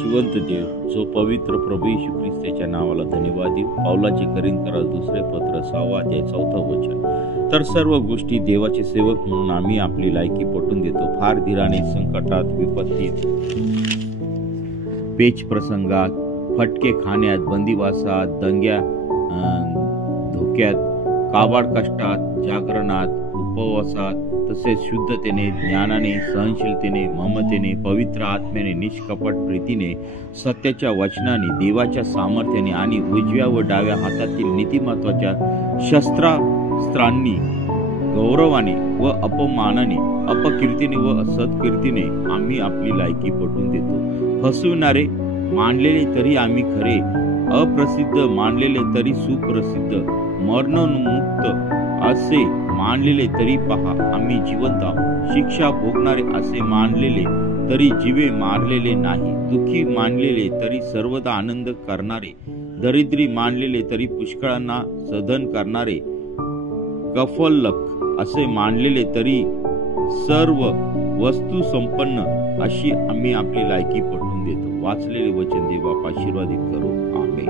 जिवंत देव, जो पवित्र प्रभू येशू ख्रिस्ताच्या नावाला धन्यवाद देऊ। पावलाचे करिंथरास दुसरे पत्र 6 अध्याय 4 वचन। तर सर्व गोष्टी देवाचे सेवक म्हणून आम्ही आपली लायकी पटवून देतो। फार धीराने संकटात, विपत्तीत, पेच प्रसंगात, फटके खाण्यात, बंदिवासात, दंग्या धोक्यात, काबाड कष्टात, जागरणात, उपवासात, तसेच शुद्धतेने, ज्ञानाने, सहनशीलतेने, ममतेने, पवित्र आत्म्याने, निष्कपट प्रीतीने, सत्याच्या वचनाने, देवाच्या सामर्थ्याने आणि उजव्या व डाव्या हातातील नीतिमत्वाच्या शस्त्रास्त्रांनी, गौरवाने व अपमानाने, अपकीर्तीने व सत्कीर्तीने आम्ही आपली लायकी पटवून देतो। फसविणारे मानलेले तरी आम्ही खरे, अप्रसिद्ध मानलेले तरी सुप्रसिद्ध, मरणोन्मुक्त असे मानलेले तरी पहा आम्ही जिवंत आहोत, शिक्षा भोगणारे असे मानलेले तरी जीवे मारलेले नाही, दुःखी मानलेले तरी सर्वदा आनंद करणारे, दरिद्री मानलेले तरी पुष्कळांना सधन करणारे, कफलक असे मानलेले तरी सर्व वस्तू संपन्न अशी आम्ही आपली लायकी पटवून देतो। वाचलेले वचन देव बाप आशीर्वादित करो। आमेन।